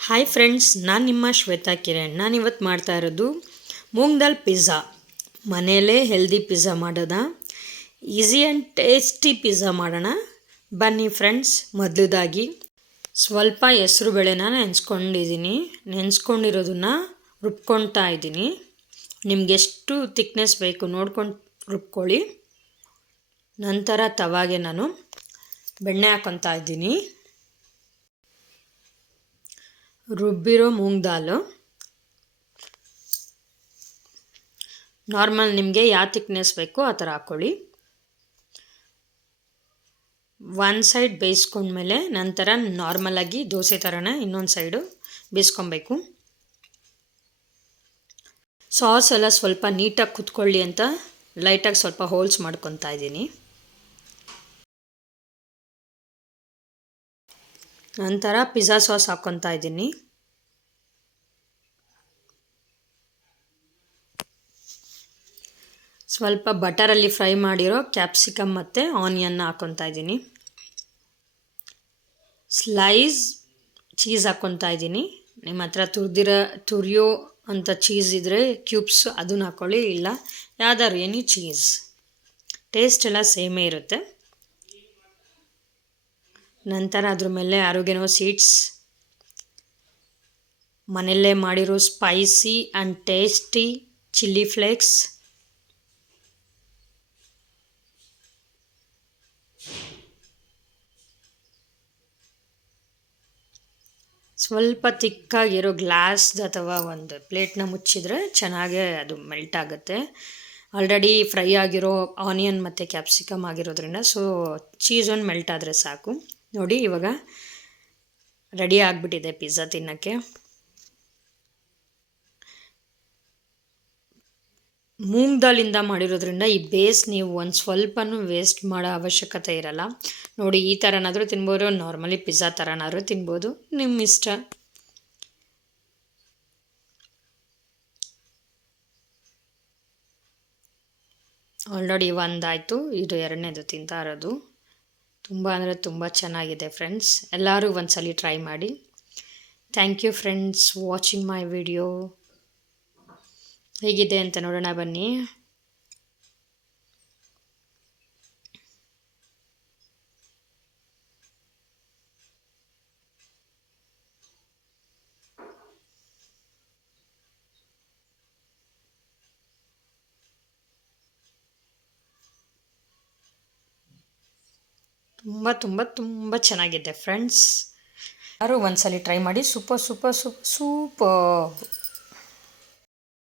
Hi friends ನಾನು ನಿಮ್ಮ ಶ್ವೇತಾ ಕಿರಣ್. ನಾನು ಇವತ್ತು ಮಾಡ್ತಾ ಇರೋದು ಮೂಂಗ್ ದಾಲ್ ಪಿಜ್ಜಾ. ಮನೆಯಲ್ಲೇ ಹೆಲ್ದಿ ಪಿಜ್ಜಾ ಮಾಡೋದ ಈಸಿ ಆ್ಯಂಡ್ ಟೇಸ್ಟಿ ಪಿಜ್ಜಾ ಮಾಡೋಣ. ಬನ್ನಿ ಫ್ರೆಂಡ್ಸ್ ಮೊದಲದಾಗಿ ಸ್ವಲ್ಪ ಹೆಸರು ಬೇಳೆನ ನೆನೆಸ್ಕೊಂಡಿದ್ದೀನಿ. ನೆನೆಸ್ಕೊಂಡಿರೋದನ್ನು ರುಬ್ಕೊಳ್ತಾ ಇದ್ದೀನಿ. ನಿಮ್ಗೆ ಎಷ್ಟು ತಿಕ್ನೆಸ್ ಬೇಕು ನೋಡ್ಕೊಂಡು ರುಬ್ಕೊಳ್ಳಿ. ನಂತರ ತವಾಗೆ ನಾನು ಬೆಣ್ಣೆ ಹಾಕೊತಾ ಇದ್ದೀನಿ. ರುಬ್ಬಿರೋ ಮೂಂಗ್ ದಾಲು. ನಾರ್ಮಲ್ ನಿಮಗೆ ಯಾವ ತಿಕ್ನೆಸ್ ಬೇಕೋ ಆ ಥರ ಹಾಕ್ಕೊಳ್ಳಿ ಒನ್ ಸೈಡ್ ಬೇಯಿಸ್ಕೊಂಡ್ಮೇಲೆ ನಂತರ ನಾರ್ಮಲಾಗಿ ದೋಸೆ ಥರನೇ ಇನ್ನೊಂದು ಸೈಡು ಬೇಯಿಸ್ಕೊಬೇಕು. ಸಾಸ್ ಎಲ್ಲ ಸ್ವಲ್ಪ ನೀಟಾಗಿ ಕುತ್ಕೊಳ್ಳಿ ಅಂತ ಲೈಟಾಗಿ ಸ್ವಲ್ಪ ಹೋಲ್ಸ್ ಮಾಡ್ಕೊತಾ ಇದ್ದೀನಿ. ನಂತರ ಪಿಜ್ಜಾ ಸಾಸ್ ಹಾಕ್ಕೊತಾ ಇದ್ದೀನಿ. ಸ್ವಲ್ಪ ಬಟರಲ್ಲಿ ಫ್ರೈ ಮಾಡಿರೋ ಕ್ಯಾಪ್ಸಿಕಮ್ ಮತ್ತು ಆನಿಯನ್ನ ಹಾಕ್ಕೊತಾ ಇದ್ದೀನಿ. ಸ್ಲೈಸ್ ಚೀಸ್ ಹಾಕ್ಕೊತಾ ಇದ್ದೀನಿ. ನಿಮ್ಮ ಹತ್ರ ತುರಿದಿರೋ, ತುರಿಯೋ ಅಂತ ಚೀಸ್ ಇದ್ದರೆ ಕ್ಯೂಬ್ಸ್ ಅದನ್ನ ಹಾಕ್ಕೊಳ್ಳಿ ಇಲ್ಲ ಯಾವ್ದಾದ್ರು ಎನಿ ಚೀಸ್ ಟೇಸ್ಟ್ ಎಲ್ಲ ಸೇಮೇ ಇರುತ್ತೆ. ನಂತರ ಅದ್ರ ಮೇಲೆ ಆರೋಗ್ಯನೋ ಸೀಡ್ಸ್, ಮನೆಯಲ್ಲೇ ಮಾಡಿರೋ spicy and tasty chilli flakes, ಸ್ವಲ್ಪ ತಿಕ್ಕಾಗಿರೋ ಗ್ಲಾಸ್ದು ಅಥವಾ ಒಂದು ಪ್ಲೇಟ್ನ ಮುಚ್ಚಿದರೆ ಚೆನ್ನಾಗೇ ಅದು ಮೆಲ್ಟ್ ಆಗುತ್ತೆ. ಆಲ್ರೆಡಿ ಫ್ರೈ ಆಗಿರೋ ಆನಿಯನ್ ಮತ್ತು ಕ್ಯಾಪ್ಸಿಕಮ್ ಆಗಿರೋದ್ರಿಂದ ಸೊ ಚೀಸ್ ಒಂದು ಮೆಲ್ಟ್ ಆದರೆ ಸಾಕು. ನೋಡಿ, ಇವಾಗ ರೆಡಿ ಆಗಿಬಿಟ್ಟಿದೆ ಪಿಜ್ಜಾ ತಿನ್ನೋಕ್ಕೆ. ಮೂಂಗ್ ದಾಲಿಂದ ಮಾಡಿರೋದ್ರಿಂದ ಈ ಬೇಸ್ ನೀವು ಒಂದು ಸ್ವಲ್ಪನೂ ವೇಸ್ಟ್ ಮಾಡೋ ಅವಶ್ಯಕತೆ ಇರಲ್ಲ. ನೋಡಿ, ಈ ಥರನಾದರೂ ತಿನ್ಬೋದು ನಾರ್ಮಲಿ ಪಿಜ್ಜಾ ಥರನಾದರೂ ತಿನ್ಬೋದು. ನಿಮ್ಮ ಇಷ್ಟ. ಆಲ್ರೆಡಿ ಒಂದಾಯಿತು. ಇದು ಎರಡನೇದು ತಿಂತಾ ಇರೋದು. ತುಂಬ ಅಂದರೆ ತುಂಬ ಚೆನ್ನಾಗಿದೆ ಫ್ರೆಂಡ್ಸ್ ಎಲ್ಲರೂ ಒಂದ್ಸಲಿ ಟ್ರೈ ಮಾಡಿ. Thank you friends watching my video ಹೇಗಿದೆ ಅಂತ ನೋಡೋಣ ಬನ್ನಿ. ತುಂಬ ತುಂಬ ತುಂಬ ಚೆನ್ನಾಗಿದೆ ಫ್ರೆಂಡ್ಸ್ ಯಾರು ಒಂದ್ಸಲಿ ಟ್ರೈ ಮಾಡಿ ಸೂಪರ್ ಸೂಪರ್ ಸೂಪ್ ಸೂಪರ್